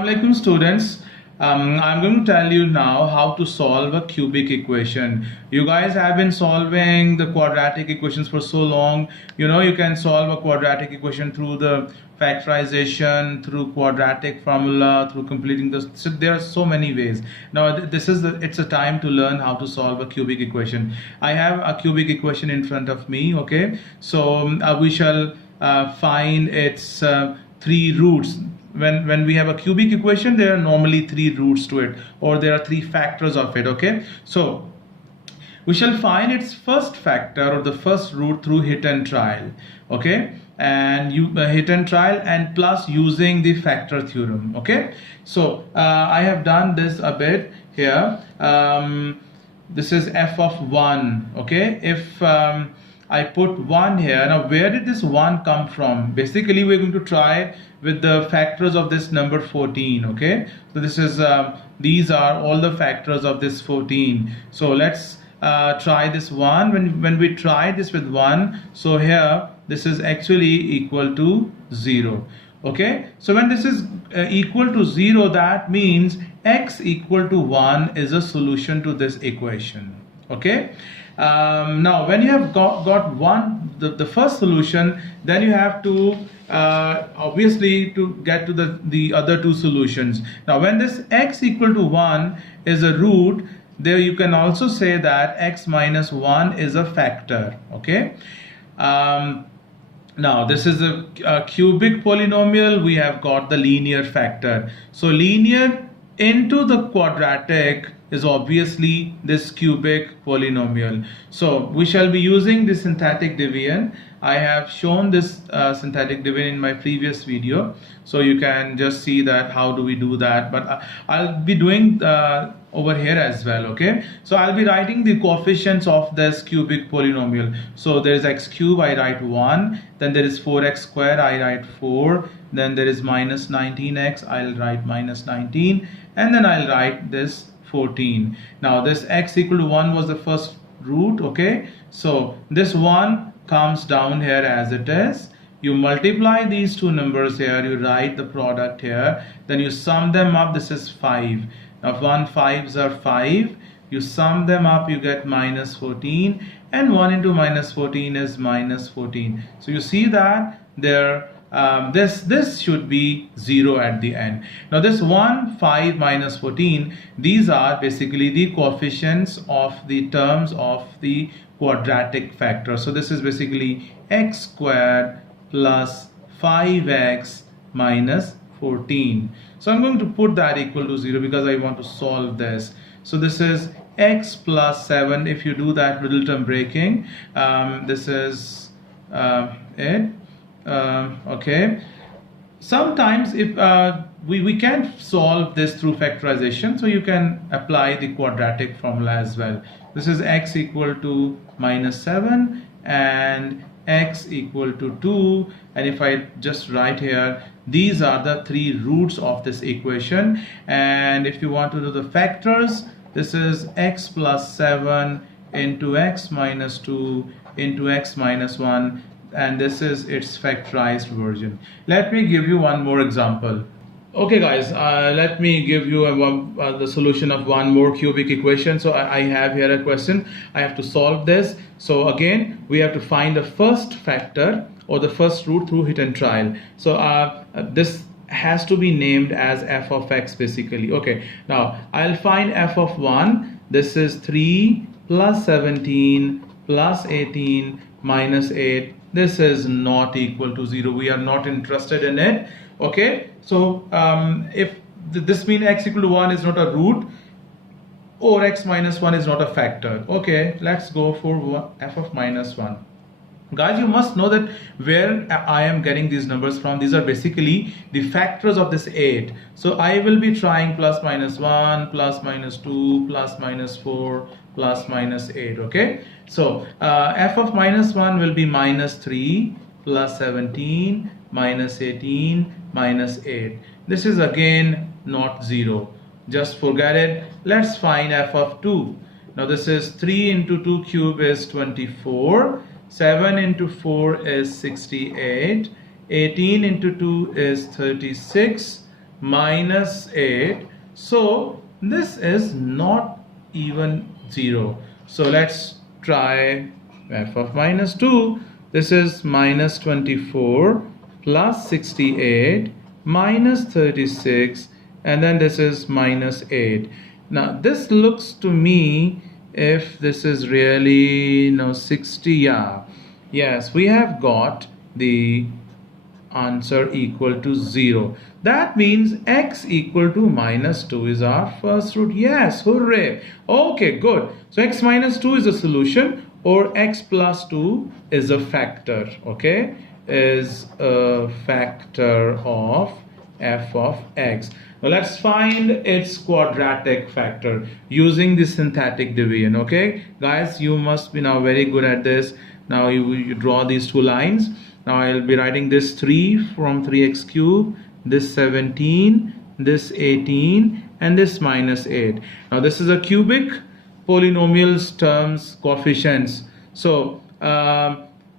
Assalamualaikum students. I'm going to tell you now how to solve a cubic equation. You guys have been solving the quadratic equations for so long. You know you can solve a quadratic equation through the factorization, through quadratic formula, through completing this. So there are so many ways. Now it's a time to learn how to solve a cubic equation. I have a cubic equation in front of me. Okay, so we shall find its three roots. When we have a cubic equation, there are normally three roots to it, or there are three factors of it. Okay, so we shall find its first factor or the first root through hit and trial. Okay, and you hit and trial and plus using the factor theorem. Okay, so I have done this a bit here. This is f of 1. Okay, if I put 1 here. Now where did this 1 come from? Basically we're going to try with the factors of this number 14. Okay, so this is these are all the factors of this 14. So let's try this 1. When we try this with 1, so here this is actually equal to 0. Okay, so when this is equal to 0, that means x equal to 1 is a solution to this equation. Okay, now when you have got one, the first solution, then you have to obviously to get to the other two solutions. Now when this x equal to 1 is a root, there you can also say that x minus 1 is a factor. Okay, now this is a cubic polynomial. We have got the linear factor. So linear into the quadratic is obviously this cubic polynomial. So we shall be using the synthetic division. I have shown this synthetic division in my previous video, so you can just see that how do we do that, but I'll be doing over here as well. Okay, so I'll be writing the coefficients of this cubic polynomial. So there is x cube, I write 1, then there is 4x square, I write 4, then there is minus 19x, I'll write minus 19, and then I'll write this 14. Now this x equal to 1 was the first root. Okay, so this 1 comes down here as it is. You multiply these two numbers here, you write the product here, then you sum them up. This is 5. Now 1 5s are 5. You sum them up, you get minus 14, and 1 into minus 14 is minus 14. So you see that there this should be 0 at the end. Now this 1, 5, minus 14, these are basically the coefficients of the terms of the quadratic factor. So this is basically x squared plus 5x minus 14. So I'm going to put that equal to 0 because I want to solve this. So this is x plus 7. If you do that Middleton breaking, this is it. Okay, sometimes if we can solve this through factorization, so you can apply the quadratic formula as well. This is x equal to minus 7 and x equal to 2, and if I just write here, these are the three roots of this equation. And if you want to do the factors, this is x plus 7 into x minus 2 into x minus 1, and this is its factorized version. Let me give you one more example. Okay guys, let me give you the solution of one more cubic equation. So I have here a question. I have to solve this. So again, we have to find the first factor or the first root through hit and trial. So this has to be named as f of x basically. Okay, now I'll find f of 1. This is 3 plus 17 plus 18 minus 8. This is not equal to 0. We are not interested in it. Okay, so if this means x equal to 1 is not a root, or x minus 1 is not a factor. Okay, let's go for f of minus 1. Guys, you must know that where I am getting these numbers from. These are basically the factors of this 8. So I will be trying plus minus 1, plus minus 2, plus minus 4, plus minus 8. Okay, so f of minus 1 will be minus 3 plus 17 minus 18 minus 8. This is again not 0. Just forget it. Let's find f of 2. Now this is 3 into 2 cube is 24. 7 into 4 is 68. 18 into 2 is 36. minus 8. So this is not even 0. So let's try f of minus 2. This is minus 24 plus 68 minus 36, and then this is minus 8. Now this looks to me, if this is really 60, yeah, yes, we have got the answer equal to 0. That means x equal to minus 2 is our first root. Yes, hooray. Okay, good. So x minus 2 is a solution, or x plus 2 is a factor, okay, is a factor of f of x. Now let's find its quadratic factor using the synthetic division. Okay guys, you must be now very good at this. Now you draw these two lines. Now I'll be writing this 3 from 3x cube, this 17, this 18, and this minus 8. Now this is a cubic polynomials terms coefficients. So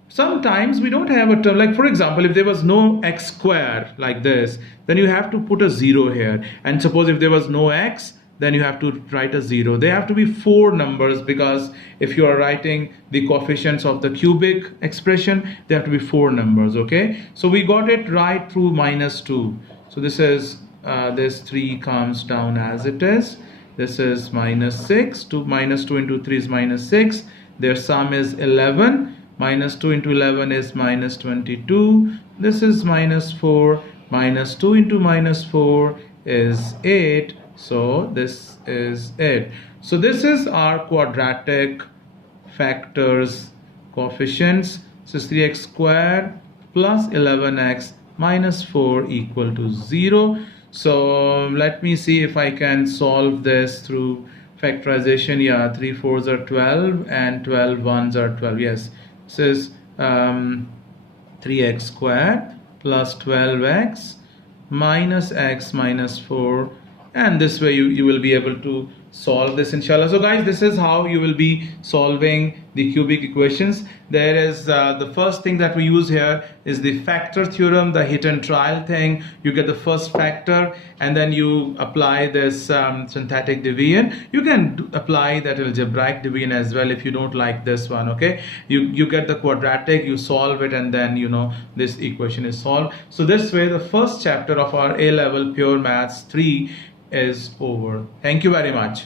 sometimes we don't have a term, like for example, if there was no x square like this, then you have to put a 0 here. And suppose if there was no x, then you have to write a 0. They have to be 4 numbers, because if you are writing the coefficients of the cubic expression, they have to be 4 numbers. Okay, so we got it right through minus 2. So this is this 3 comes down as it is. This is minus 6. Minus 2 into 3 is minus 6. Their sum is 11. Minus 2 into 11 is minus 22. This is minus 4. Minus 2 into minus 4 is 8. So this is it. So this is our quadratic factors coefficients. So 3x squared plus 11x minus 4 equal to 0. So let me see if I can solve this through factorization. Yeah, 3 4s are 12 and 12 1s are 12. Yes, this is 3x squared plus 12x minus x minus 4, and this way you will be able to solve this, inshallah. So guys, this is how you will be solving the cubic equations. There is the first thing that we use here is the factor theorem, the hit and trial thing. You get the first factor and then you apply this synthetic division. You can apply that algebraic division as well if you don't like this one. Okay, you get the quadratic, you solve it, and then this equation is solved. So this way the first chapter of our A-level pure maths 3 is over. Thank you very much.